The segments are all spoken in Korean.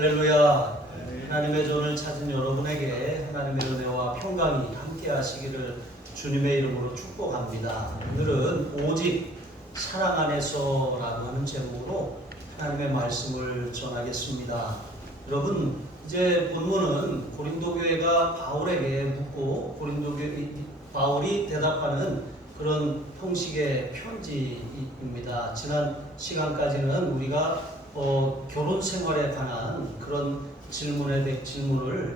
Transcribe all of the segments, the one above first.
할렐루야. 하나님의 전을 찾은 여러분에게 하나님의 은혜와 평강이 함께 하시기를 주님의 이름으로 축복합니다. 오늘은 오직 사랑 안에서라고 하는 제목으로 하나님의 말씀을 전하겠습니다. 여러분, 이제 본문은 고린도 교회가 바울에게 묻고 바울이 대답하는 그런 형식의 편지입니다. 지난 시간까지는 우리가 결혼 생활에 관한 그런 질문을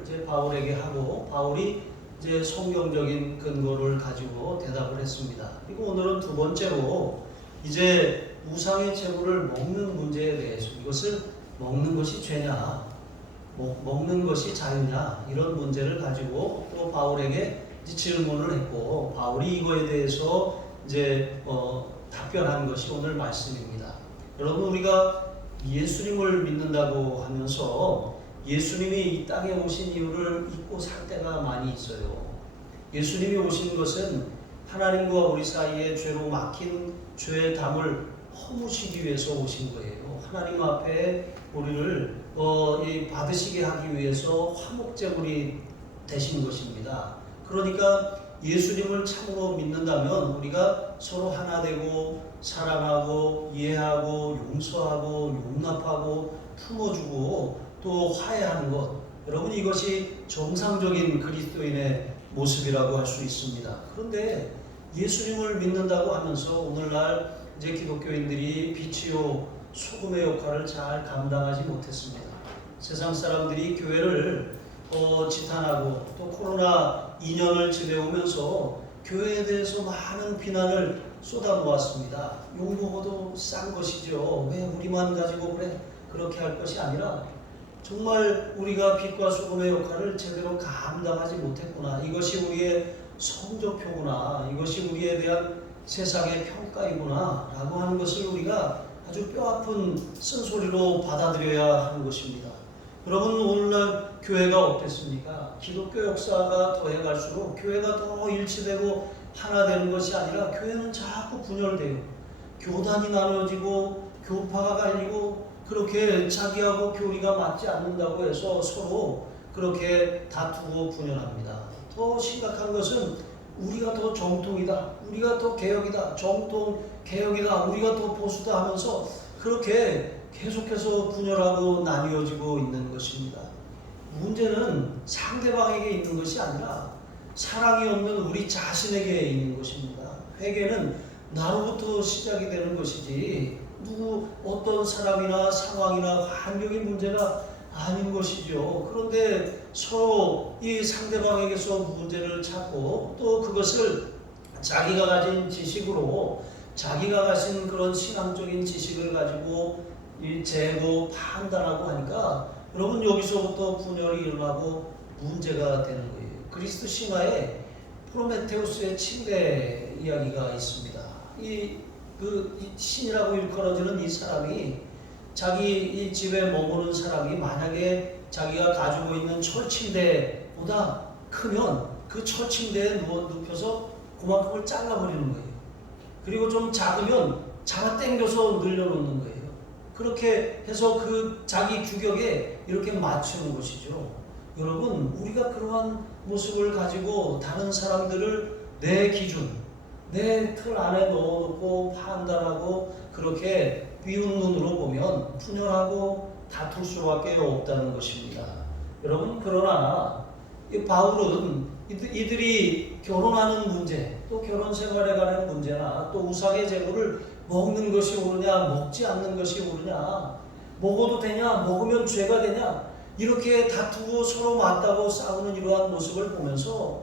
이제 바울에게 하고 바울이 이제 성경적인 근거를 가지고 대답을 했습니다. 그리고 오늘은 두 번째로 이제 우상의 제물을 먹는 문제에 대해서 이것을 먹는 것이 죄냐, 먹는 것이 자유냐 이런 문제를 가지고 또 바울에게 이제 질문을 했고 바울이 이거에 대해서 이제 답변한 것이 오늘 말씀입니다. 여러분, 우리가 예수님을 믿는다고 하면서 예수님이 이 땅에 오신 이유를 잊고 살 때가 많이 있어요. 예수님이 오신 것은 하나님과 우리 사이에 죄로 막힌 죄의 담을 허무시기 위해서 오신 거예요. 하나님 앞에 우리를 받으시게 하기 위해서 화목제물이 되신 것입니다. 그러니까 예수님을 참으로 믿는다면 우리가 서로 하나 되고 사랑하고 이해하고 용서하고 용납하고 품어주고 또 화해하는 것, 여러분 이것이 정상적인 그리스도인의 모습이라고 할 수 있습니다. 그런데 예수님을 믿는다고 하면서 오늘날 이제 기독교인들이 빛이요 소금의 역할을 잘 감당하지 못했습니다. 세상 사람들이 교회를 지탄하고 또 코로나 2년을 지내오면서 교회에 대해서 많은 비난을 쏟아놓았습니다. 용도도 싼 것이죠. 왜 우리만 가지고 그래? 그렇게 할 것이 아니라 정말 우리가 빛과 소금의 역할을 제대로 감당하지 못했구나. 이것이 우리의 성적표구나. 이것이 우리에 대한 세상의 평가이구나 라고 하는 것을 우리가 아주 뼈아픈 쓴소리로 받아들여야 하는 것입니다. 여러분, 오늘날 교회가 어땠습니까? 기독교 역사가 더해갈수록 교회가 더 일치되고 하나 되는 것이 아니라 교회는 자꾸 분열돼요. 교단이 나눠지고 교파가 갈리고 그렇게 자기하고 교리가 맞지 않는다고 해서 서로 그렇게 다투고 분열합니다. 더 심각한 것은 우리가 더 정통이다, 우리가 더 개혁이다, 정통 개혁이다, 우리가 더 보수다 하면서 그렇게 계속해서 분열하고 나뉘어지고 있는 것입니다. 문제는 상대방에게 있는 것이 아니라 사랑이 없는 우리 자신에게 있는 것입니다. 회개는 나로부터 시작이 되는 것이지 어떤 사람이나 상황이나 환경의 문제가 아닌 것이죠. 그런데 서로 이 상대방에게서 문제를 찾고 또 그것을 자기가 가진 지식으로 자기가 가진 그런 신앙적인 지식을 가지고 재고 판단하고 하니까 여러분 여기서부터 분열이 일어나고 문제가 되는 거예요. 그리스도 신화에 프로메테우스의 침대 이야기가 있습니다. 이 신이라고 일컬어지는 이 사람이 자기 이 집에 머무는 사람이 만약에 자기가 가지고 있는 철침대보다 크면 그 철침대에 눕혀서 그만큼을 잘라버리는 거예요. 그리고 좀 작으면 잡아 당겨서 늘려놓는 거예요. 그렇게 해서 그 자기 규격에 이렇게 맞추는 것이죠. 여러분, 우리가 그러한 모습을 가지고 다른 사람들을 내 기준, 내 틀 안에 넣어놓고 판단하고 그렇게 비운 눈으로 보면 분열하고 다툴 수밖에 없다는 것입니다. 여러분, 그러나 이 바울은 이들이 결혼하는 문제, 또 결혼 생활에 관한 문제나 또 우상의 제물을 먹는 것이 옳으냐, 먹지 않는 것이 옳으냐, 먹어도 되냐, 먹으면 죄가 되냐, 이렇게 다투고 서로 맞다고 싸우는 이러한 모습을 보면서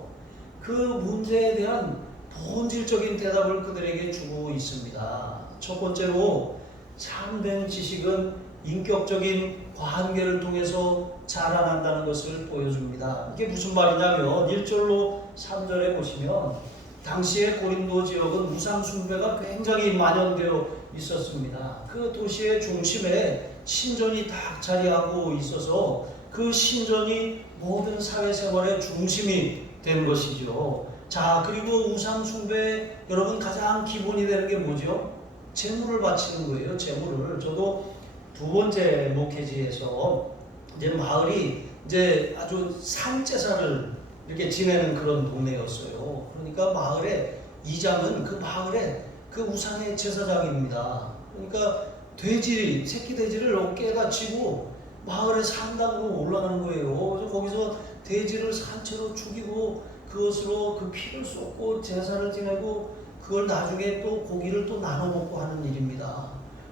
그 문제에 대한 본질적인 대답을 그들에게 주고 있습니다. 첫 번째로 참된 지식은 인격적인 관계를 통해서 자라난다는 것을 보여줍니다. 이게 무슨 말이냐면 1절로 3절에 보시면 당시의 고린도 지역은 우상 숭배가 굉장히 만연되어 있었습니다. 그 도시의 중심에 신전이 딱 자리하고 있어서 그 신전이 모든 사회생활의 중심이 된 것이죠. 자, 그리고 우상 숭배 여러분 가장 기본이 되는 게 뭐죠? 제물을 바치는 거예요. 제물을. 저도 두 번째 목회지에서 이제 마을이 이제 아주 산제사를 이렇게 지내는 그런 동네였어요. 그러니까 마을의 이장은 그 마을의 그 우상의 제사장입니다. 그러니까 돼지, 새끼 돼지를 어깨에다 쥐고 마을의 상당으로 올라가는 거예요. 그래서 거기서 돼지를 산채로 죽이고 그것으로 그 피를 쏟고 제사를 지내고 그걸 나중에 또 고기를 또 나눠 먹고 하는 일입니다.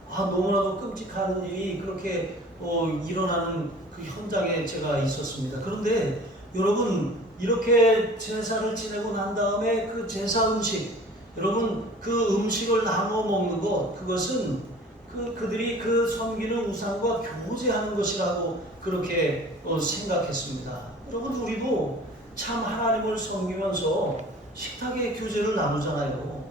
너무나도 끔찍한 일이 그렇게 일어나는 그 현장에 제가 있었습니다. 그런데 여러분, 이렇게 제사를 지내고 난 다음에 그 제사 음식, 여러분 그 음식을 나눠 먹는 것, 그것은 그들이 그 섬기는 우상과 교제하는 것이라고 그렇게 생각했습니다. 여러분, 우리도 참 하나님을 섬기면서 식탁의 교제를 나누잖아요.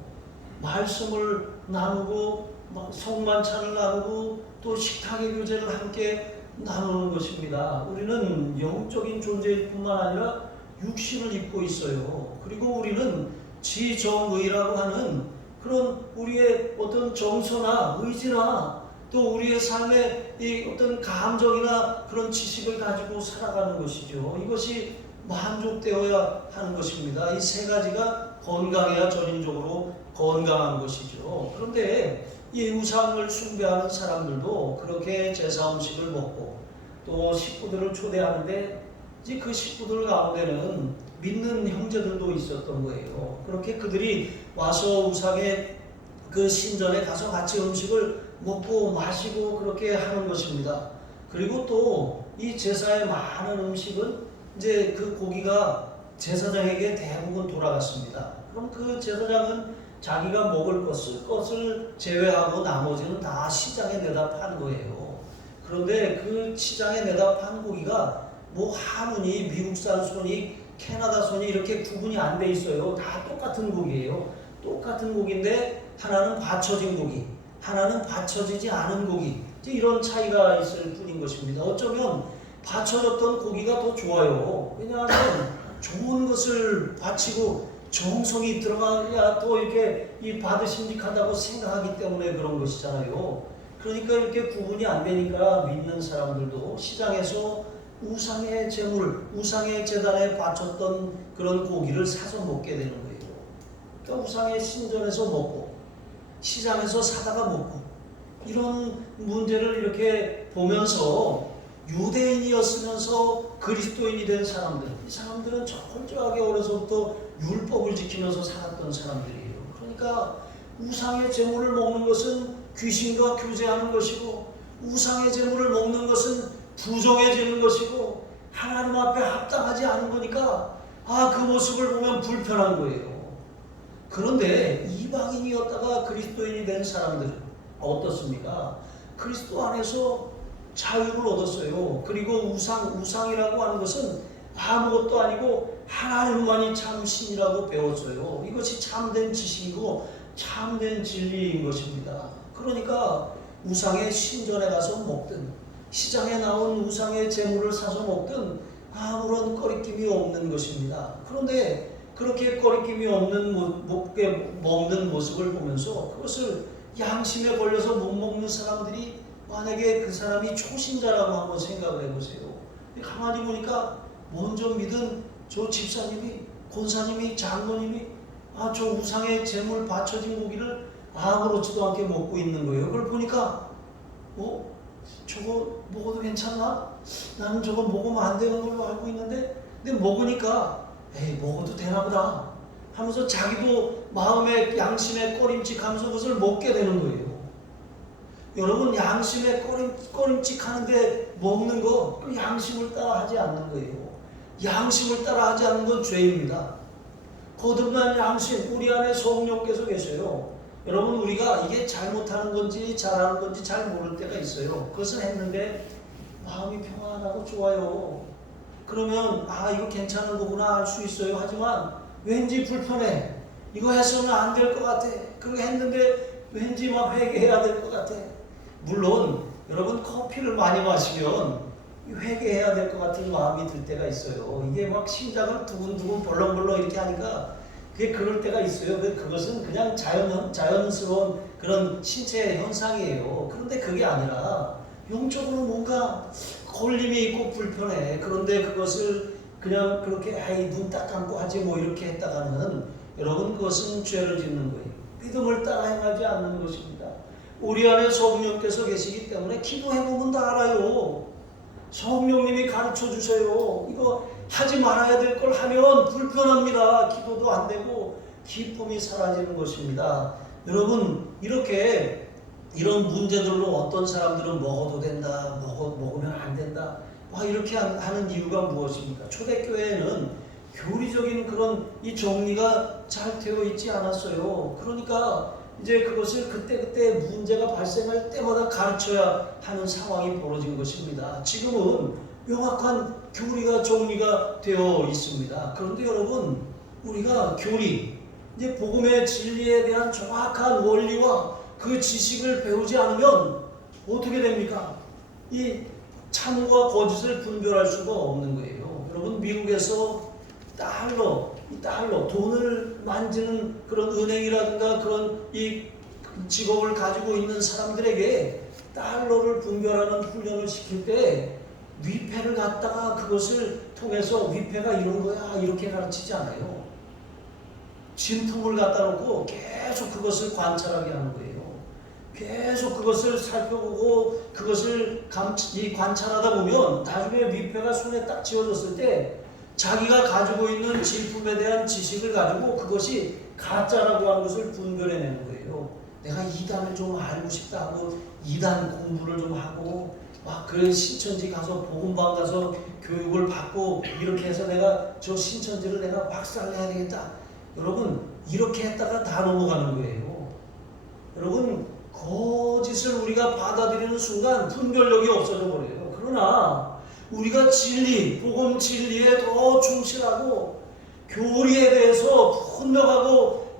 말씀을 나누고 성만찬을 나누고 또 식탁의 교제를 함께 나누는 것입니다. 우리는 영적인 존재일 뿐만 아니라 육신을 입고 있어요. 그리고 우리는 지정의라고 하는 그런 우리의 어떤 정서나 의지나 또 우리의 삶의 이 어떤 감정이나 그런 지식을 가지고 살아가는 것이죠. 이것이 만족되어야 하는 것입니다. 이 세 가지가 건강해야 전인적으로 건강한 것이죠. 그런데 이 우상을 숭배하는 사람들도 그렇게 제사 음식을 먹고 또 식구들을 초대하는데 이제 그 식구들 가운데는 믿는 형제들도 있었던 거예요. 그렇게 그들이 와서 우상의 그 신전에 가서 같이 음식을 먹고 마시고 그렇게 하는 것입니다. 그리고 또 이 제사의 많은 음식은 이제 그 고기가 제사장에게 대부분 돌아갔습니다. 그럼 그 제사장은 자기가 먹을 것을 제외하고 나머지는 다 시장에 내다 판 거예요. 그런데 그 시장에 내다 판 고기가 뭐 한우니 미국산 소니 캐나다 소니 이렇게 구분이 안 돼 있어요. 다 똑같은 고기예요. 똑같은 고기인데 하나는 받쳐진 고기, 하나는 받쳐지지 않은 고기, 이런 차이가 있을 뿐인 것입니다. 어쩌면 받쳐졌던 고기가 더 좋아요. 왜냐하면 좋은 것을 바치고 정성이 들어가야 또 이렇게 이 받으심직하다고 생각하기 때문에 그런 것이잖아요. 그러니까 이렇게 구분이 안 되니까 믿는 사람들도 시장에서 우상의 제물, 우상의 제단에 바쳤던 그런 고기를 사서 먹게 되는 거예요. 그러니까 우상의 신전에서 먹고 시장에서 사다가 먹고 이런 문제를 이렇게 보면서 유대인이었으면서 그리스도인이 된 사람들, 이 사람들은 철저하게 어려서부터 율법을 지키면서 살았던 사람들이에요. 그러니까 우상의 제물을 먹는 것은 귀신과 교제하는 것이고 우상의 제물을 먹는 것은 부정해지는 것이고 하나님 앞에 합당하지 않은 거니까 그 모습을 보면 불편한 거예요. 그런데 이방인이었다가 그리스도인이 된 사람들은 어떻습니까? 그리스도 안에서 자유를 얻었어요. 그리고 우상이라고 하는 것은 아무것도 아니고 하나님만이 참 신이라고 배웠어요. 이것이 참된 지식이고 참된 진리인 것입니다. 그러니까 우상의 신전에 가서 먹든 시장에 나온 우상의 제물을 사서 먹든 아무런 거리낌이 없는 것입니다. 그런데 그렇게 거리낌이 없는 먹는 모습을 보면서 그것을 양심에 걸려서 못 먹는 사람들이 만약에 그 사람이 초신자라고 한번 생각을 해보세요. 가만히 보니까 먼저 믿은 저 집사님이, 권사님이, 장로님이 저 우상의 제물 바쳐진 고기를 아무렇지도 않게 먹고 있는 거예요. 그걸 보니까 저거 먹어도 괜찮나? 나는 저거 먹으면 안 되는 걸로 알고 있는데 근데 먹으니까 먹어도 되나 보다 하면서 자기도 마음의 양심에 꺼림칙하면서 그것을 먹게 되는 거예요. 여러분, 양심에 꺼림칙하는데 먹는 거 그 양심을 따라 하지 않는 거예요. 양심을 따라 하지 않는 건 죄입니다. 거듭난 양심, 우리 안에 성령께서 계셔요. 여러분, 우리가 이게 잘못하는 건지 잘하는 건지 잘 모를 때가 있어요. 그것을 했는데 마음이 평안하고 좋아요. 그러면 이거 괜찮은 거구나 알 수 있어요. 하지만 왠지 불편해. 이거 해서는 안 될 것 같아. 그렇게 했는데 왠지 막 회개해야 될 것 같아. 물론 여러분, 커피를 많이 마시면 회개해야 될 것 같은 마음이 들 때가 있어요. 이게 막 심장을 두근두근 벌렁벌렁 이렇게 하니까 그게 그럴 때가 있어요. 그것은 그냥 자연스러운 그런 신체 현상이에요. 그런데 그게 아니라 영적으로 뭔가 홀림이 있고 불편해. 그런데 그것을 그냥 그렇게 아이 눈 딱 감고 하지 뭐 이렇게 했다가는 여러분 그것은 죄를 짓는 거예요. 믿음을 따라 행하지 않는 것입니다. 우리 안에 성령께서 계시기 때문에 기도해보면 다 알아요. 성령님이 가르쳐 주세요. 이거 하지 말아야 될 걸 하면 불편합니다. 기도도 안 되고 기쁨이 사라지는 것입니다. 여러분 이렇게 이런 문제들로 어떤 사람들은 먹어도 된다, 먹으면 안 된다 막 이렇게 하는 이유가 무엇입니까? 초대교회에는 교리적인 그런 이 정리가 잘 되어 있지 않았어요. 그러니까 이제 그것을 그때그때 문제가 발생할 때마다 가르쳐야 하는 상황이 벌어진 것입니다. 지금은 명확한 교리가 정리가 되어 있습니다. 그런데 여러분 우리가 교리, 이제 복음의 진리에 대한 정확한 원리와 그 지식을 배우지 않으면 어떻게 됩니까? 이 참과 거짓을 분별할 수가 없는 거예요. 여러분 미국에서 이 달러, 돈을 만지는 그런 은행이라든가 그런 이 직업을 가지고 있는 사람들에게 달러를 분별하는 훈련을 시킬 때 위패를 갖다가 그것을 통해서 위패가 이런 거야 이렇게 가르치지 않아요. 진품을 갖다 놓고 계속 그것을 관찰하게 하는 거예요. 계속 그것을 살펴보고 그것을 관찰하다 보면 나중에 위패가 손에 딱 쥐어졌을 때 자기가 가지고 있는 진품에 대한 지식을 가지고 그것이 가짜라고 하는 것을 분별해내는 거예요. 내가 이단을 좀 알고 싶다 하고 이단 공부를 좀 하고 막 그 신천지 가서 복음방 가서 교육을 받고 이렇게 해서 내가 저 신천지를 내가 박살내야 되겠다. 여러분 이렇게 했다가 다 넘어가는 거예요. 여러분 거짓을 우리가 받아들이는 순간 분별력이 없어져 버려요. 그러나 우리가 진리, 복음 진리에 더 충실하고 교리에 대해서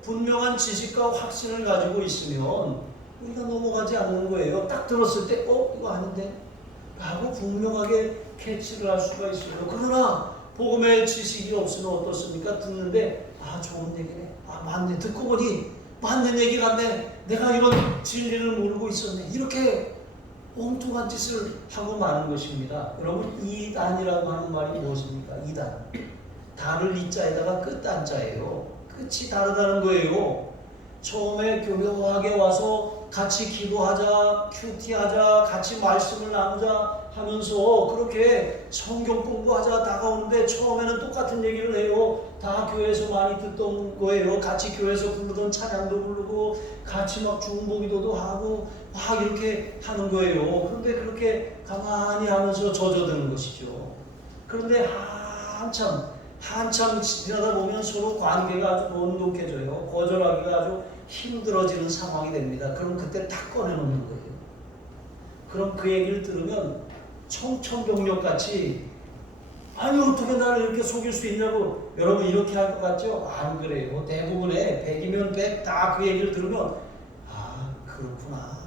분명한 지식과 확신을 가지고 있으면 우리가 넘어가지 않는 거예요. 딱 들었을 때 이거 아닌데? 라고 분명하게 캐치를 할 수가 있어요. 그러나 복음의 지식이 없으면 어떻습니까? 듣는데 좋은 얘기네. 맞네. 듣고 보니 맞는 얘기 같네. 내가 이런 진리를 모르고 있었네. 이렇게 엉뚱한 짓을 하고 마는 것입니다. 여러분 이단이라고 하는 말이 무엇입니까? 이단. 달을 이자에다가 끝단자예요. 끝이 다르다는 거예요. 처음에 교묘하게 와서 같이 기도하자, 큐티하자, 같이 말씀을 나누자 하면서 그렇게 성경 공부하자 다가오는데 처음에는 똑같은 얘기를 해요. 다 교회에서 많이 듣던 거예요. 같이 교회에서 부르던 찬양도 부르고 같이 막 중보기도도 하고 막 이렇게 하는 거예요. 그런데 그렇게 가만히 하면서 젖어드는 것이죠. 그런데 한참 지나다 보면 서로 관계가 아주 돈독해져요. 거절하기가 아주 힘들어지는 상황이 됩니다. 그럼 그때 딱 꺼내놓는 거예요. 그럼 그 얘기를 들으면 청천벽력같이 아니 어떻게 나를 이렇게 속일 수 있냐고 여러분 이렇게 할 것 같죠? 안 그래요. 대부분의 100이면 100 다 그 얘기를 들으면 그렇구나.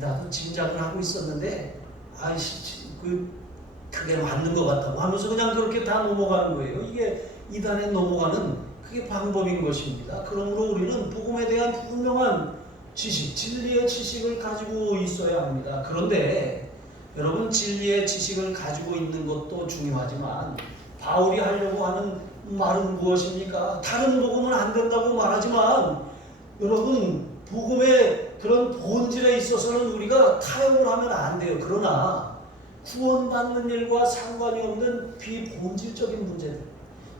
나도 짐작을 하고 있었는데 그게 맞는 것 같다고 하면서 그냥 그렇게 다 넘어가는 거예요. 이게 이단에 넘어가는 그게 방법인 것입니다. 그러므로 우리는 복음에 대한 분명한 지식, 진리의 지식을 가지고 있어야 합니다. 그런데 여러분 진리의 지식을 가지고 있는 것도 중요하지만 바울이 하려고 하는 말은 무엇입니까? 다른 복음은 안 된다고 말하지만 여러분 복음의 그런 본질에 있어서는 우리가 타협을 하면 안 돼요. 그러나 구원받는 일과 상관이 없는 비본질적인 문제들,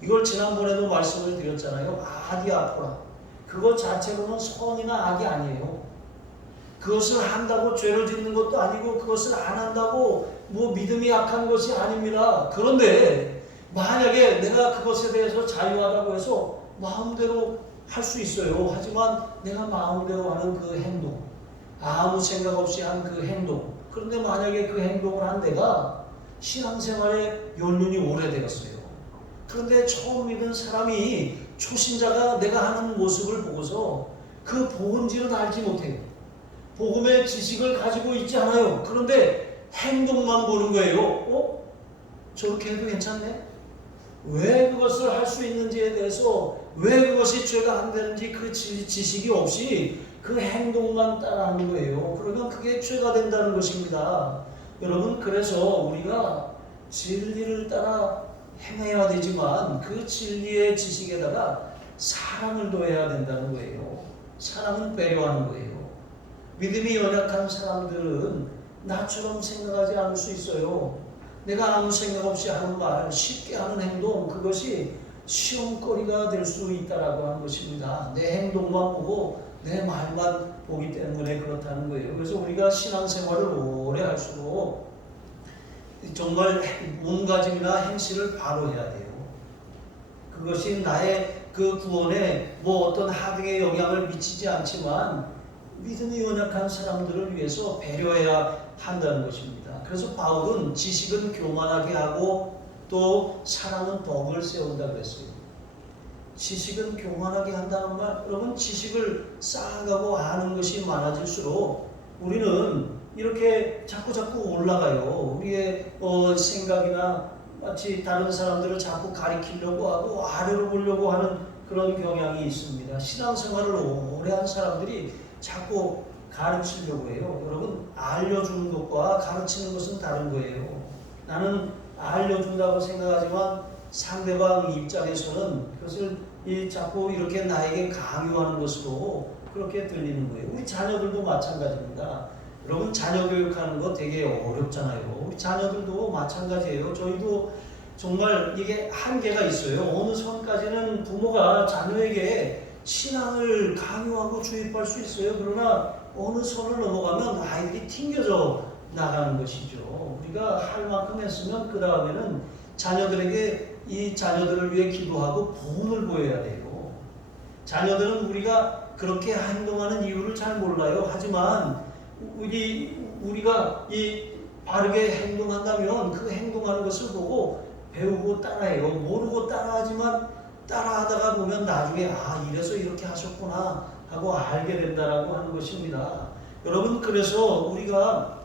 이걸 지난번에도 말씀을 드렸잖아요. 아디아포라, 그것 자체로는 선이나 악이 아니에요. 그것을 한다고 죄를 짓는 것도 아니고 그것을 안 한다고 믿음이 약한 것이 아닙니다. 그런데 만약에 내가 그것에 대해서 자유하다고 해서 마음대로 할 수 있어요. 하지만 내가 마음대로 하는 그 행동, 아무 생각 없이 한 그 행동, 그런데 만약에 그 행동을 한 내가 신앙생활에 연륜이 오래되었어요. 그런데 처음 믿은 사람이 초신자가 내가 하는 모습을 보고서 그 본질은 알지 못해요. 복음의 지식을 가지고 있지 않아요. 그런데 행동만 보는 거예요. 저렇게 해도 괜찮네? 왜 그것을 할 수 있는지에 대해서, 왜 그것이 죄가 안 되는지 그 지식이 없이 그 행동만 따라하는 거예요. 그러면 그게 죄가 된다는 것입니다. 여러분, 그래서 우리가 진리를 따라 행해야 되지만 그 진리의 지식에다가 사랑을 더해야 된다는 거예요. 사랑은 배려하는 거예요. 믿음이 연약한 사람들은 나처럼 생각하지 않을 수 있어요. 내가 아무 생각 없이 하는 말, 쉽게 하는 행동, 그것이 시험거리가 될 수 있다라고 하는 것입니다. 내 행동만 보고 내 말만 보기 때문에 그렇다는 거예요. 그래서 우리가 신앙생활을 오래 할수록 정말 몸가짐이나 행실을 바로 해야 돼요. 그것이 나의 그 구원에 뭐 어떤 하등의 영향을 미치지 않지만 믿음이 연약한 사람들을 위해서 배려해야 한다는 것입니다. 그래서 바울은 지식은 교만하게 하고 또 사랑은 덕을 세운다 그랬어요. 지식은 교만하게 한다는 말, 여러분, 지식을 쌓아가고 아는 것이 많아질수록 우리는 이렇게 자꾸 올라가요. 우리의 생각이나 마치 다른 사람들을 자꾸 가리키려고 하고 아래로 보려고 하는 그런 경향이 있습니다. 신앙생활을 오래 한 사람들이 자꾸 가르치려고 해요. 여러분, 알려주는 것과 가르치는 것은 다른 거예요. 나는 알려준다고 생각하지만 상대방 입장에서는 그것을 자꾸 이렇게 나에게 강요하는 것으로 그렇게 들리는 거예요. 우리 자녀들도 마찬가지입니다. 여러분, 자녀 교육하는 거 되게 어렵잖아요. 우리 자녀들도 마찬가지예요. 저희도 정말 이게 한계가 있어요. 어느 선까지는 부모가 자녀에게 신앙을 강요하고 주입할 수 있어요. 그러나 어느 선을 넘어가면 아이들이 튕겨져 나가는 것이죠. 우리가 할 만큼 했으면 그 다음에는 자녀들에게 이 자녀들을 위해 기도하고 보험을 보여야 돼요. 자녀들은 우리가 그렇게 행동하는 이유를 잘 몰라요. 하지만 우리가 바르게 행동한다면 그 행동하는 것을 보고 배우고 따라해요. 모르고 따라하지만 따라하다가 보면 나중에 이래서 이렇게 하셨구나 하고 알게 된다라고 하는 것입니다. 여러분, 그래서 우리가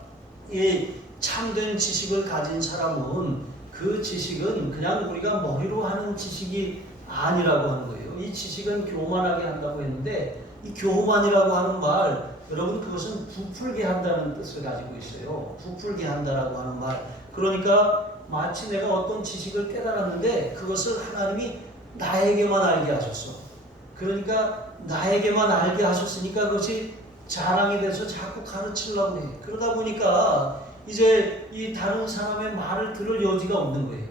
이 참된 지식을 가진 사람은 그 지식은 그냥 우리가 머리로 하는 지식이 아니라고 하는 거예요. 이 지식은 교만하게 한다고 했는데 이 교만이라고 하는 말, 여러분, 그것은 부풀게 한다는 뜻을 가지고 있어요. 부풀게 한다라고 하는 말. 그러니까 마치 내가 어떤 지식을 깨달았는데 그것을 하나님이 나에게만 알게 하셨어. 그러니까 나에게만 알게 하셨으니까 그것이 자랑이 돼서 자꾸 가르치려고 해. 그러다 보니까 이제 이 다른 사람의 말을 들을 여지가 없는 거예요.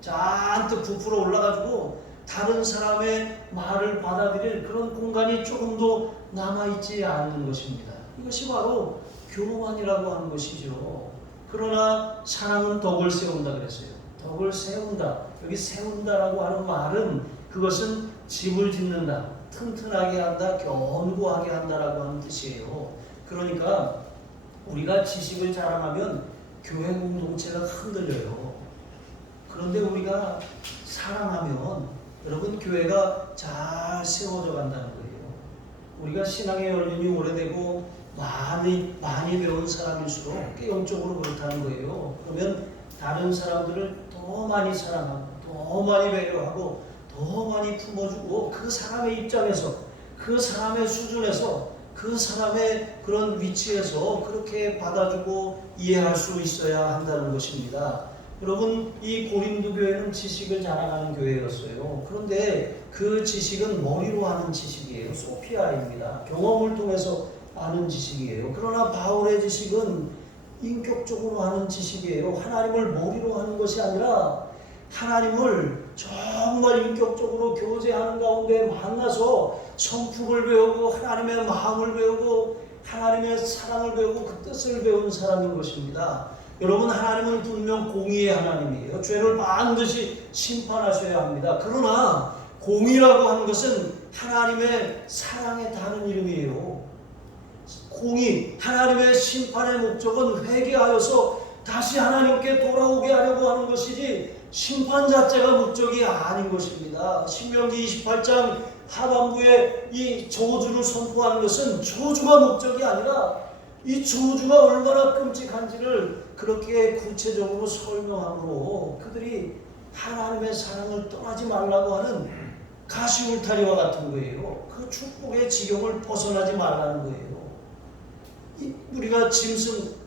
잔뜩 부풀어 올라가지고 다른 사람의 말을 받아들일 그런 공간이 조금도 남아있지 않는 것입니다. 이것이 바로 교만이라고 하는 것이죠. 그러나 사랑은 덕을 세운다 그랬어요. 덕을 세운다. 여기 세운다라고 하는 말은 그것은 집을 짓는다, 튼튼하게 한다, 견고하게 한다라고 하는 뜻이에요. 그러니까 우리가 지식을 자랑하면 교회 공동체가 흔들려요. 그런데 우리가 사랑하면 여러분, 교회가 잘 세워져 간다는 거예요. 우리가 신앙의 연륜이 오래되고 많이 배운 사람일수록 영적으로 그렇다는 거예요. 그러면 다른 사람들을 더 많이 사랑하고 더 많이 배려하고 더 많이 품어주고 그 사람의 입장에서, 그 사람의 수준에서, 그 사람의 그런 위치에서 그렇게 받아주고 이해할 수 있어야 한다는 것입니다. 여러분, 이 고린도 교회는 지식을 자랑하는 교회였어요. 그런데 그 지식은 머리로 하는 지식이에요. 소피아입니다. 경험을 통해서 아는 지식이에요. 그러나 바울의 지식은 인격적으로 하는 지식이에요. 하나님을 머리로 하는 것이 아니라 하나님을 정말 인격적으로 교제하는 가운데 만나서 성품을 배우고 하나님의 마음을 배우고 하나님의 사랑을 배우고 그 뜻을 배운 사람인 것입니다. 여러분, 하나님은 분명 공의의 하나님이에요. 죄를 반드시 심판하셔야 합니다. 그러나 공의라고 하는 것은 하나님의 사랑의 다른 이름이에요. 공의, 하나님의 심판의 목적은 회개하여서 다시 하나님께 돌아오게 하려고 하는 것이지 심판 자체가 목적이 아닌 것입니다. 신명기 28장 하반부에 이 저주를 선포하는 것은 저주가 목적이 아니라 이 저주가 얼마나 끔찍한지를 그렇게 구체적으로 설명함으로 그들이 하나님의 사랑을 떠나지 말라고 하는 가시울타리와 같은 거예요. 그 축복의 지경을 벗어나지 말라는 거예요. 우리가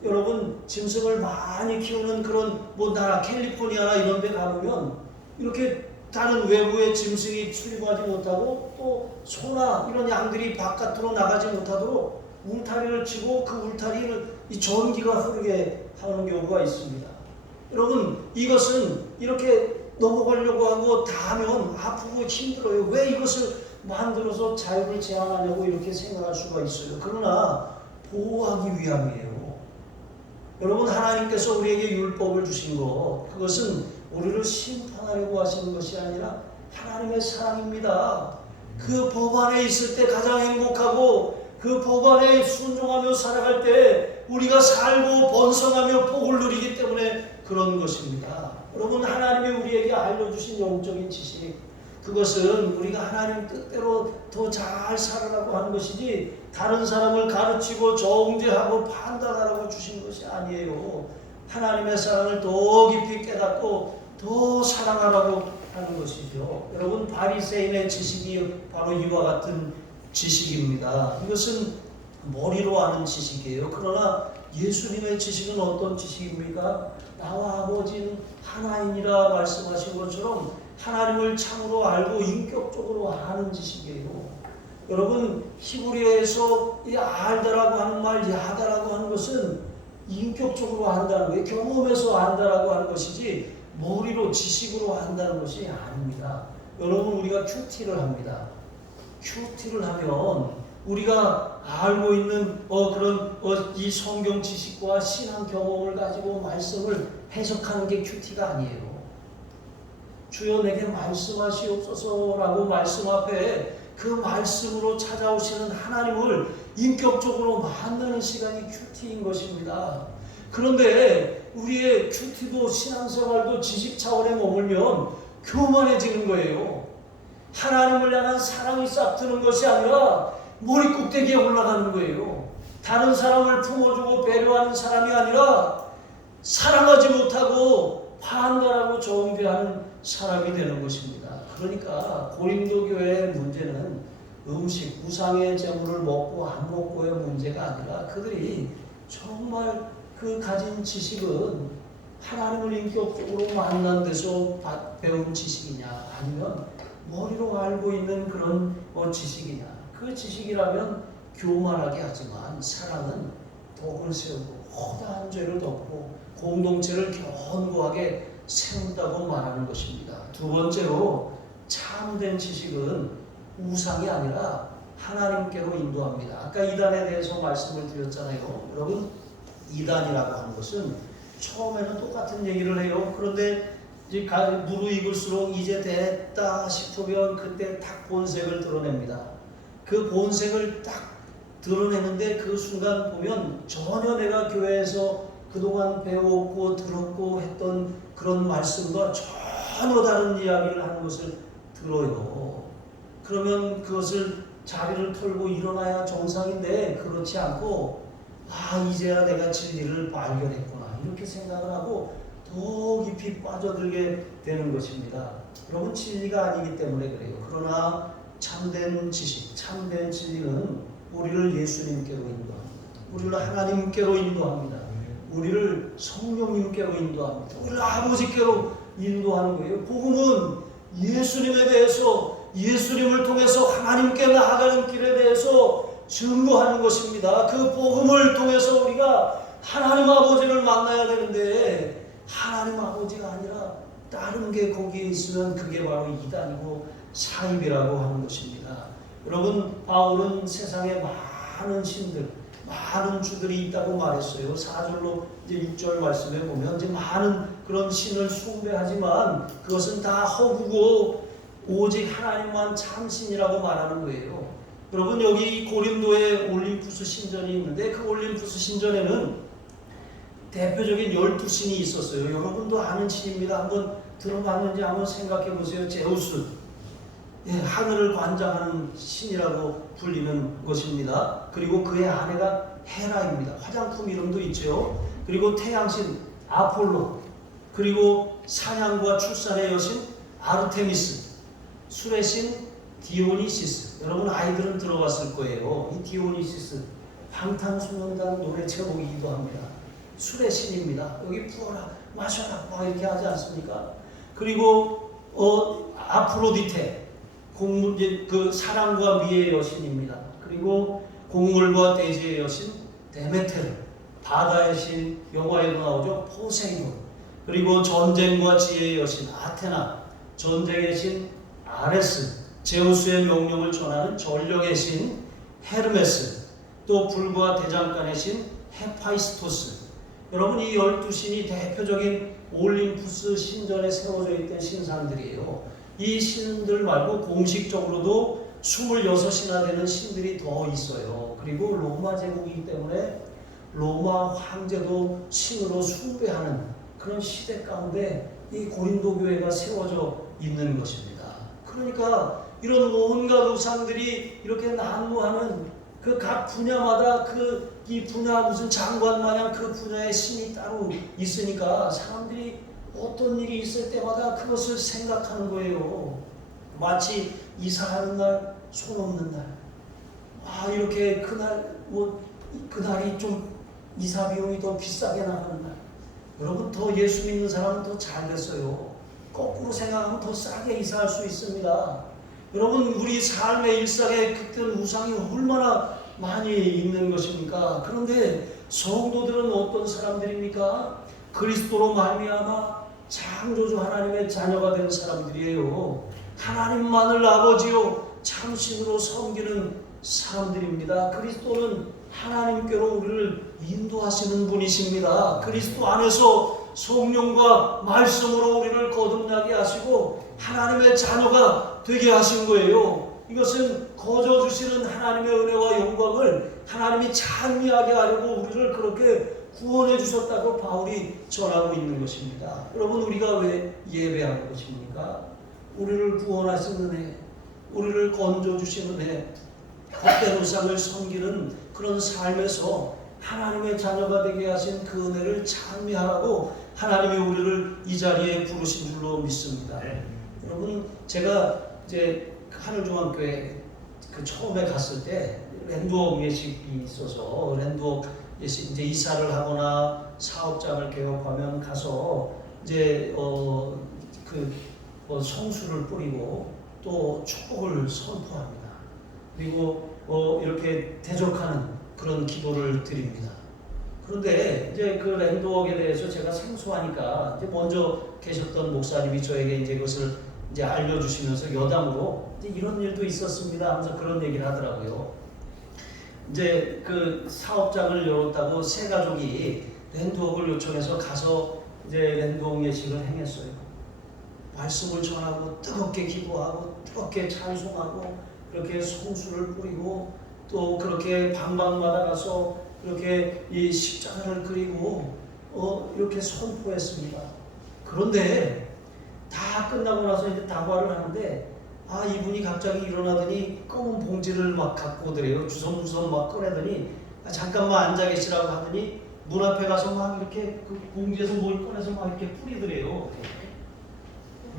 여러분 짐승을 많이 키우는 그런 나라 캘리포니아나 이런 데 가보면 이렇게 다른 외부의 짐승이 출입하지 못하고 또 소나 이런 양들이 바깥으로 나가지 못하도록 울타리를 치고 그 울타리를 이 전기가 흐르게 하는 경우가 있습니다. 여러분 이것은 이렇게 넘어가려고 하고 닿으면 아프고 힘들어요. 왜 이것을 만들어서 자유를 제한하냐고 이렇게 생각할 수가 있어요. 그러나 보호하기 위함이에요. 여러분 하나님께서 우리에게 율법을 주신 것 그것은 우리를 심판하려고 하시는 것이 아니라 하나님의 사랑입니다. 그 법 안에 있을 때 가장 행복하고 그 법 안에 순종하며 살아갈 때 우리가 살고 번성하며 복을 누리기 때문에 그런 것입니다. 여러분 하나님이 우리에게 알려주신 영적인 지식 그것은 우리가 하나님 뜻대로 더 잘 살아가고 하는 것이지 다른 사람을 가르치고 정죄하고 판단하라고 주신 것이 아니에요. 하나님의 사랑을 더 깊이 깨닫고 더 사랑하라고 하는 것이죠. 여러분 바리새인의 지식이 바로 이와 같은 지식입니다. 이것은 머리로 아는 지식이에요. 그러나 예수님의 지식은 어떤 지식입니까? 나와 아버지는 하나이니라 말씀하신 것처럼 하나님을 참으로 알고 인격적으로 아는 지식이에요. 여러분 히브리어에서 이 알다라고 하는 말, 야다라고 하는 것은 인격적으로 안다는 거예요. 경험에서 안다라고 하는 것이지 머리로 지식으로 안다는 것이 아닙니다. 여러분 우리가 큐티를 합니다. 큐티를 하면 우리가 알고 있는 이 성경 지식과 신앙 경험을 가지고 말씀을 해석하는 게 큐티가 아니에요. 주여 내게 말씀하시옵소서라고 말씀 앞에 그 말씀으로 찾아오시는 하나님을 인격적으로 만나는 시간이 큐티인 것입니다. 그런데 우리의 큐티도 신앙생활도 지식 차원에 머물면 교만해지는 거예요. 하나님을 향한 사랑이 싹 트는 것이 아니라 머리 꼭대기에 올라가는 거예요. 다른 사람을 품어주고 배려하는 사람이 아니라 사랑하지 못하고 판단하고 정죄하는 사람이 되는 것입니다. 그러니까 고린도 교회의 문제는 음식, 우상의 제물을 먹고 안 먹고의 문제가 아니라 그들이 정말 그 가진 지식은 하나님을 인격적으로 만난 데서 배운 지식이냐 아니면 머리로 알고 있는 그런 지식이냐. 그 지식이라면 교만하게 하지만 사랑은 덕을 세우고 허다한 죄를 덮고 공동체를 견고하게 세운다고 말하는 것입니다. 두 번째로 참된 지식은 우상이 아니라 하나님께로 인도합니다. 아까 이단에 대해서 말씀을 드렸잖아요. 여러분 이단이라고 하는 것은 처음에는 똑같은 얘기를 해요. 그런데 이제 무르익을수록 이제 됐다 싶으면 그때 딱 본색을 드러냅니다. 그 본색을 딱 드러내는데 그 순간 보면 전혀 내가 교회에서 그동안 배웠고 들었고 했던 그런 말씀과 전혀 다른 이야기를 하는 것을 들어요. 그러면 그것을 자리를 털고 일어나야 정상인데 그렇지 않고 이제야 내가 진리를 발견했구나 이렇게 생각을 하고 더 깊이 빠져들게 되는 것입니다. 여러분 진리가 아니기 때문에 그래요. 그러나 참된 지식, 참된 진리는 우리를 예수님께로 인도합니다. 우리를 하나님께로 인도합니다. 우리를 성령님께로 인도합니다. 우리를 아버지께로 인도하는 거예요. 복음은 예수님에 대해서 예수님을 통해서 하나님께 나아가는 길에 대해서 증거하는 것입니다. 그 복음을 통해서 우리가 하나님 아버지를 만나야 되는데 하나님 아버지가 아니라 다른 게 거기에 있으면 그게 바로 이단이고 사입이라고 하는 것입니다. 여러분 바울은 세상에 많은 신들 많은 주들이 있다고 말했어요. 4절로 이제 6절 말씀에 보면 이제 많은 그런 신을 숭배하지만 그것은 다 허구고 오직 하나님만 참신이라고 말하는 거예요. 여러분 여기 고린도에 올림푸스 신전이 있는데 그 올림푸스 신전에는 대표적인 12신이 있었어요. 여러분도 아는 신입니다. 한번 들어봤는지 한번 생각해 보세요. 제우스, 하늘을 관장하는 신이라고 불리는 것입니다. 그리고 그의 아내가 헤라입니다. 화장품 이름도 있죠. 그리고 태양신 아폴로, 그리고 사냥과 출산의 여신 아르테미스, 술의 신 디오니시스. 여러분 아이들은 들어봤을 거예요. 이 디오니시스 방탄소년단 노래 제목이기도 합니다. 술의 신입니다. 여기 부어라, 마셔라, 막 이렇게 하지 않습니까? 그리고 아프로디테, 그 사랑과 미의 여신입니다. 그리고 곡물과 대지의 여신 데메테르, 바다의 신, 영화에도 나오죠. 포세이돈. 그리고 전쟁과 지혜의 여신 아테나, 전쟁의 신 아레스, 제우스의 명령을 전하는 전력의 신 헤르메스, 또 불과 대장간의 신 헤파이스토스. 여러분, 이 12신이 대표적인 올림푸스 신전에 세워져 있던 신상들이에요. 이 신들 말고 공식적으로도 26이나 되는 신들이 더 있어요. 그리고 로마 제국이기 때문에 로마 황제도 신으로 숭배하는 그런 시대 가운데 이 고린도 교회가 세워져 있는 것입니다. 그러니까 이런 온갖 우상들이 이렇게 난무하는 그 각 분야마다 이 분야 무슨 장관 마냥 그 분야의 신이 따로 있으니까 사람들이 어떤 일이 있을 때마다 그것을 생각하는 거예요. 마치 이사하는 날, 손 없는 날, 이렇게 그날이 좀 이사 비용이 더 비싸게 나가는 날. 여러분, 더 예수 믿는 사람은 더 잘 됐어요. 거꾸로 생각하면 더 싸게 이사할 수 있습니다. 여러분, 우리 삶의 일상에 그런 우상이 얼마나 많이 있는 것입니까? 그런데 성도들은 어떤 사람들입니까? 그리스도로 말미암아 창조주 하나님의 자녀가 된 사람들이에요. 하나님만을 아버지요 참신으로 섬기는 사람들입니다. 그리스도는 하나님께로 우리를 인도하시는 분이십니다. 그리스도 안에서 성령과 말씀으로 우리를 거듭나게 하시고 하나님의 자녀가 되게 하신 거예요. 이것은 거저 주시는 하나님의 은혜와 영광을 하나님이 찬미하게 하려고 우리를 그렇게 구원해 주셨다고 바울이 전하고 있는 것입니다. 여러분, 우리가 왜 예배하는 것입니까? 우리를 구원하신 은혜, 우리를 건져 주신 은혜, 헛된 우상을 섬기는 그런 삶에서 하나님의 자녀가 되게 하신 그 은혜를 찬미하라고 하나님이 우리를 이 자리에 부르신 줄로 믿습니다. 여러분, 제가 이제 하늘중앙교회 처음에 갔을 때 랜드웍 예식이 있어서 랜드웍 예식 이제 이사를 하거나 사업장을 개업하면 가서 이제 성수를 뿌리고 또 축복을 선포합니다. 그리고 이렇게 대적하는 그런 기도를 드립니다. 그런데 이제 그 랜드웍에 대해서 제가 생소하니까 이제 먼저 계셨던 목사님이 저에게 이제 그것을 이제 알려주시면서 여담으로 이제 이런 일도 있었습니다 하면서 그런 얘기를 하더라고요. 이제 그 사업장을 열었다고 세 가족이 랜드웍을 요청해서 가서 이제 랜드웍 예식을 행했어요. 말씀을 전하고 뜨겁게 기도하고 뜨겁게 찬송하고 그렇게 성수를 뿌리고 또 그렇게 방방마다 가서 이렇게 이 십자가를 그리고 이렇게 선포했습니다. 그런데 다 끝나고 나서 이제 다과를 하는데 이분이 갑자기 일어나더니 검은 봉지를 막 갖고 오더래요. 주섬주섬 막 꺼내더니 잠깐만 앉아 계시라고 하더니 문 앞에 가서 막 이렇게 그 봉지에서 뭘 꺼내서 막 이렇게 뿌리더래요.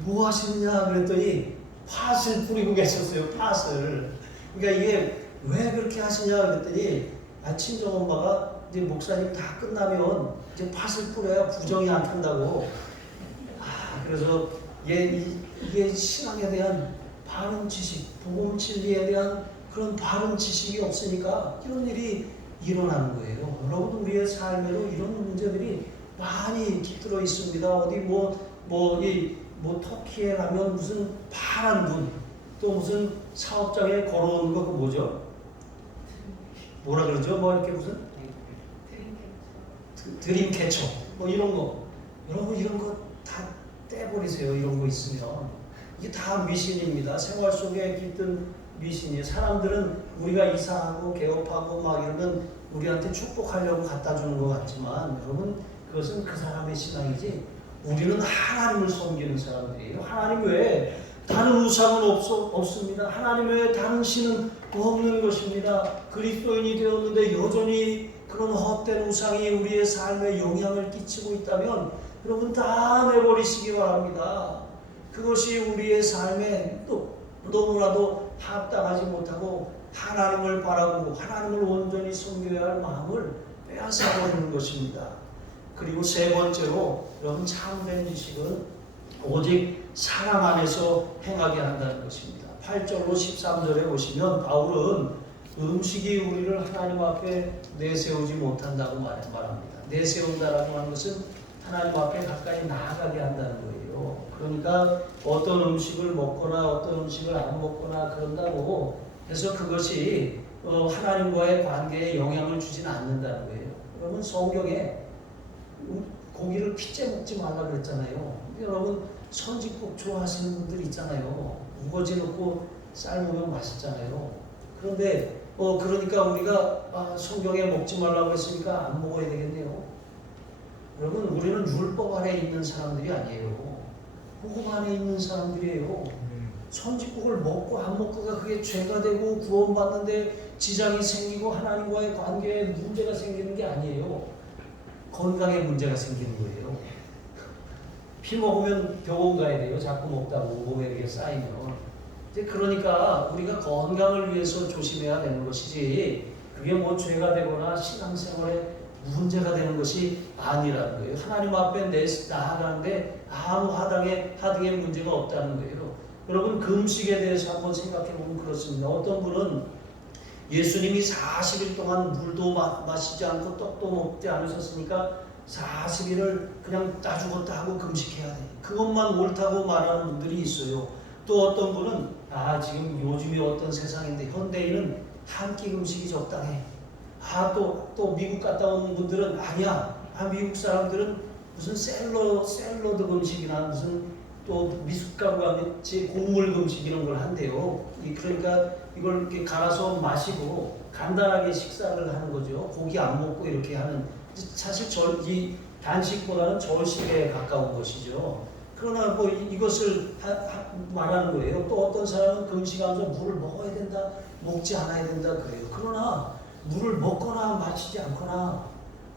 뭐 하시느냐 그랬더니 팥을 뿌리고 계셨어요. 팥을. 그러니까 이게 왜 그렇게 하시냐 그랬더니 친정엄마가 이제 목사님 다 끝나면 이제 팥을 뿌려야 부정이 안 탄다고. 그래서 이게 신앙에 대한 바른 지식, 복음 진리에 대한 그런 바른 지식이 없으니까 이런 일이 일어나는 거예요. 여러분, 우리의 삶에도 이런 문제들이 많이 깃들어 있습니다. 어디 터키에 가면 무슨 파란 분, 또 무슨 사업장에 걸어오는 거 그 뭐죠? 뭐라 그러죠? 이렇게 무슨 드림캐쳐 이런 거. 여러분, 이런 거 다 떼버리세요. 이런 거 있으면 이게 다 미신입니다. 생활 속에 깃든 미신이에요. 사람들은 우리가 이사하고 개업하고 막 이러면 우리한테 축복하려고 갖다 주는 것 같지만 여러분, 그것은 그 사람의 신앙이지 우리는 하나님을 섬기는 사람들이에요. 하나님 외에 다른 우상은 없습니다. 하나님 외에 다른 신은 없는 것입니다. 그리스도인이 되었는데 여전히 그런 헛된 우상이 우리의 삶에 영향을 끼치고 있다면 여러분 다 내버리시기 바랍니다. 그것이 우리의 삶에 또 너무나도 합당하지 못하고 하나님을 바라보고 하나님을 온전히 섬겨야 할 마음을 빼앗아버리는 것입니다. 그리고 세 번째로 여러분 참된 지식은 오직 사랑 안에서 행하게 한다는 것입니다. 8절로 13절에 보시면 바울은 음식이 우리를 하나님 앞에 내세우지 못한다고 말합니다. 내세운다라고 하는 것은 하나님 앞에 가까이 나아가게 한다는 거예요. 그러니까 어떤 음식을 먹거나 어떤 음식을 안 먹거나 그런다고 해서 그것이 하나님과의 관계에 영향을 주지는 않는다는 거예요. 여러분 성경에 고기를 피째 먹지 말라 그랬잖아요. 여러분 선지국 좋아하시는 분들 있잖아요. 우거지 넣고 삶으면 맛있잖아요. 그런데 그러니까 우리가 성경에 먹지 말라고 했으니까 안 먹어야 되겠네요. 여러분 우리는 율법 아래 있는 사람들이 아니에요. 복음 안에 있는 사람들이에요. 선지국을 먹고 안 먹고가 그게 죄가 되고 구원받는데 지장이 생기고 하나님과의 관계에 문제가 생기는 게 아니에요. 건강에 문제가 생기는 거예요. 피 먹으면 병원 가야 돼요. 자꾸 먹다고 몸에 이렇게 쌓이면. 이제 그러니까 우리가 건강을 위해서 조심해야 되는 것이지 그게 뭐 죄가 되거나 신앙생활에 문제가 되는 것이 아니라는 거예요. 하나님 앞에 나아가는데 아무 하등의 문제가 없다는 거예요. 여러분 금식에 대해서 한번 생각해 보면 그렇습니다. 어떤 분은 예수님이 40일 동안 물도 마시지 않고 떡도 먹지 않으셨으니까 40일을 그냥 다 죽었다 하고 금식해야 돼. 그것만 옳다고 말하는 분들이 있어요. 또 어떤 분은 지금 요즘이 어떤 세상인데 현대인은 한 끼 금식이 적당해. 또 미국 갔다 온 분들은 아니야. 미국 사람들은 무슨 샐러드 금식이나 무슨 또 미숫가루가 같이 곡물 금식 이런 걸 한대요. 그러니까 이걸 이렇게 갈아서 마시고 간단하게 식사를 하는 거죠. 고기 안 먹고 이렇게 하는 사실 이 단식보다는 절식에 가까운 것이죠. 그러나 뭐 이것을 말하는 거예요. 또 어떤 사람은 금식하면서 물을 먹어야 된다, 먹지 않아야 된다 그래요. 그러나 물을 먹거나 마시지 않거나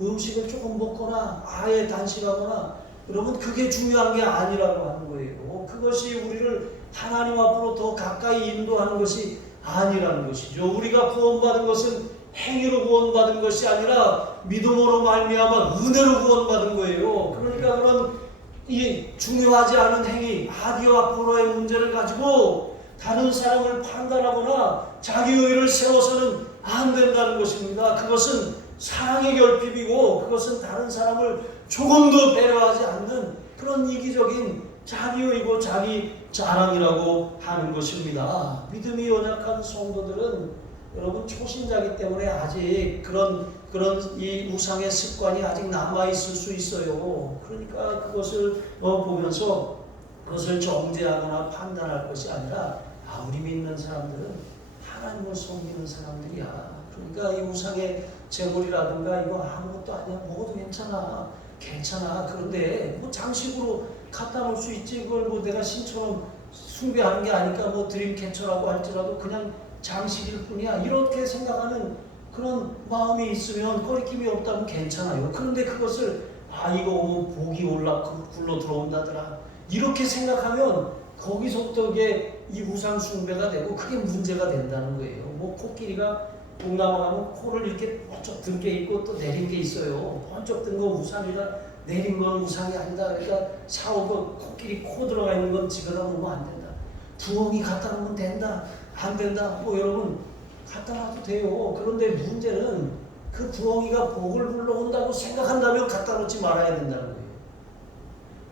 음식을 조금 먹거나 아예 단식하거나 여러분 그게 중요한 게 아니라고 하는 거예요. 그것이 우리를 하나님 앞으로 더 가까이 인도하는 것이 아니라는 것이죠. 우리가 구원받은 것은 행위로 구원받은 것이 아니라 믿음으로 말미암아 은혜로 구원받은 거예요. 그러니까 그런 이 중요하지 않은 행위, 아디오아포로의 문제를 가지고 다른 사람을 판단하거나 자기 의를 세워서는 안 된다는 것입니다. 그것은 사랑의 결핍이고 그것은 다른 사람을 조금도 배려하지 않는 그런 이기적인 자기의고 자기 자랑이라고 하는 것입니다. 믿음이 연약한 성도들은 여러분 초신자이기 때문에 아직 그런 이 우상의 습관이 아직 남아 있을 수 있어요. 그러니까 그것을 보면서 그것을 정죄하거나 판단할 것이 아니라 우리 믿는 사람들은 하나님을 섬기는 사람들이야. 그러니까 이 우상의 제물이라든가 이거 아무것도 아니야. 먹어도 괜찮아. 그런데 뭐 장식으로 갖다 놓을 수 있지. 그걸 뭐 내가 신처럼 숭배하는 게 아니까 뭐 드림캐쳐라고 할지라도 그냥 장식일 뿐이야. 이렇게 생각하는 그런 마음이 있으면 거리낌이 없다면 괜찮아요. 그런데 그것을 이거 복이 굴러 들어온다더라. 이렇게 생각하면 거기서부터 이게 이 우상 숭배가 되고 그게 문제가 된다는 거예요. 뭐 코끼리가 동남아 가면 코를 이렇게 번쩍 든 게 있고 또 내린 게 있어요. 번쩍 든 건 우상이다. 내린 건 우상이 아니다. 그러니까 사오도 코끼리 코 들어가 있는 건 집에다 놓으면 안 된다. 부엉이 갖다 놓으면 된다. 안 된다. 여러분 갖다 놔도 돼요. 그런데 문제는 그 부엉이가 복을 불러온다고 생각한다면 갖다 놓지 말아야 된다는 거예요.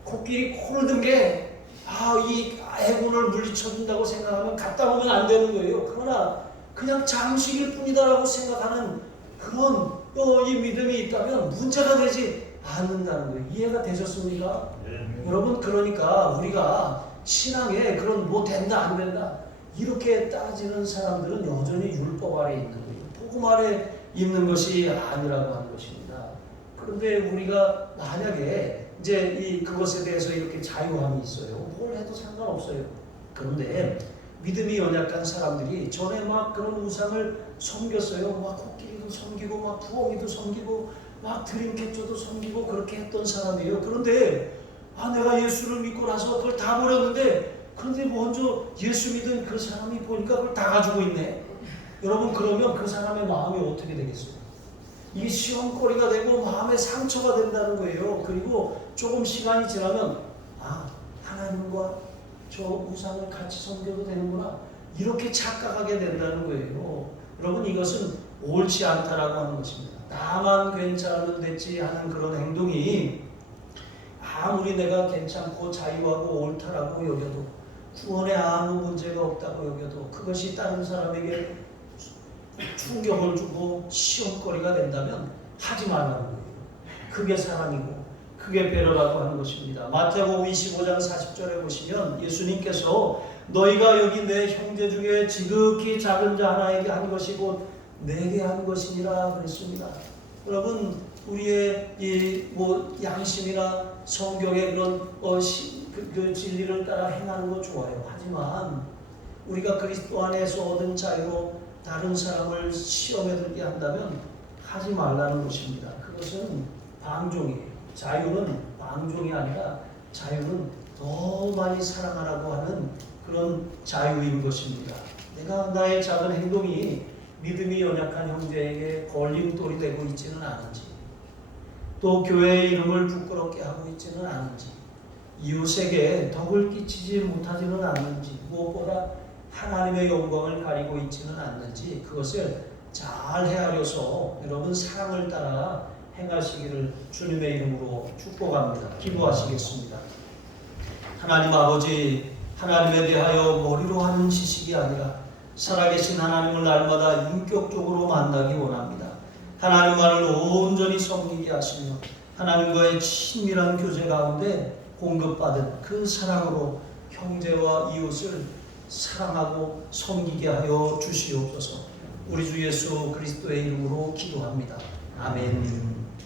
코끼리 코를 든 게 이 해군을 물리쳐준다고 생각하면 갖다 놓으면 안 되는 거예요. 그러나 그냥 장식일 뿐이다라고 생각하는 그런 이 믿음이 있다면 문제가 되지 않는다는 거예요. 이해가 되셨습니까? 네. 여러분 그러니까 우리가 신앙에 그런 뭐 된다 안 된다 이렇게 따지는 사람들은 여전히 율법 아래 있는 거예요. 복음 아래 있는 것이 아니라고 하는 것입니다. 그런데 우리가 만약에 이제 그것에 대해서 이렇게 자유함이 있어요. 뭘 해도 상관없어요. 그런데 믿음이 연약한 사람들이 전에 막 그런 우상을 섬겼어요. 막 코끼리도 섬기고 막 부엉이도 섬기고 막 드림캐쳐도 섬기고 그렇게 했던 사람이에요. 그런데 내가 예수를 믿고 나서 그걸 다 버렸는데 그런데 먼저 예수 믿은 그 사람이 보니까 그걸 다 가지고 있네. 여러분 그러면 그 사람의 마음이 어떻게 되겠어요? 이게 시험거리가 되고 마음의 상처가 된다는 거예요. 그리고 조금 시간이 지나면 하나님과 저 우상을 같이 섬겨도 되는구나 이렇게 착각하게 된다는 거예요. 여러분 이것은 옳지 않다라고 하는 것입니다. 나만 괜찮으면 됐지 하는 그런 행동이 아무리 내가 괜찮고 자유하고 옳다라고 여겨도 구원에 아무 문제가 없다고 여겨도 그것이 다른 사람에게 충격을 주고 시험거리가 된다면 하지 말라는 거예요. 그게 사랑이고 그게 배려라고 하는 것입니다. 마태복음 25장 40절에 보시면 예수님께서 너희가 여기 내 형제 중에 지극히 작은 자 하나에게 한 것이 곧 내게 한 것이니라 그랬습니다. 여러분 우리의 양심이나 성경의 그런 그 진리를 따라 행하는 거 좋아요. 하지만 우리가 그리스도 안에서 얻은 자유로 다른 사람을 시험에 들게 한다면 하지 말라는 것입니다. 그것은 방종이에요. 자유는 방종이 아니라 자유는 더 많이 사랑하라고 하는 그런 자유인 것입니다. 내가 나의 작은 행동이 믿음이 연약한 형제에게 걸림돌이 되고 있지는 않은지, 또 교회의 이름을 부끄럽게 하고 있지는 않은지, 이웃에게 덕을 끼치지 못하지는 않는지, 무엇보다 하나님의 영광을 가리고 있지는 않는지 그것을 잘 헤아려서 여러분 사랑을 따라 행하시기를 주님의 이름으로 축복합니다. 기도하시겠습니다. 하나님 아버지, 하나님에 대하여 머리로 하는 지식이 아니라 살아계신 하나님을 날마다 인격적으로 만나기 원합니다. 하나님만을 온전히 섬기게 하시며 하나님과의 친밀한 교제 가운데 공급받은 그 사랑으로 형제와 이웃을 사랑하고 섬기게 하여 주시옵소서. 우리 주 예수 그리스도의 이름으로 기도합니다. 아멘.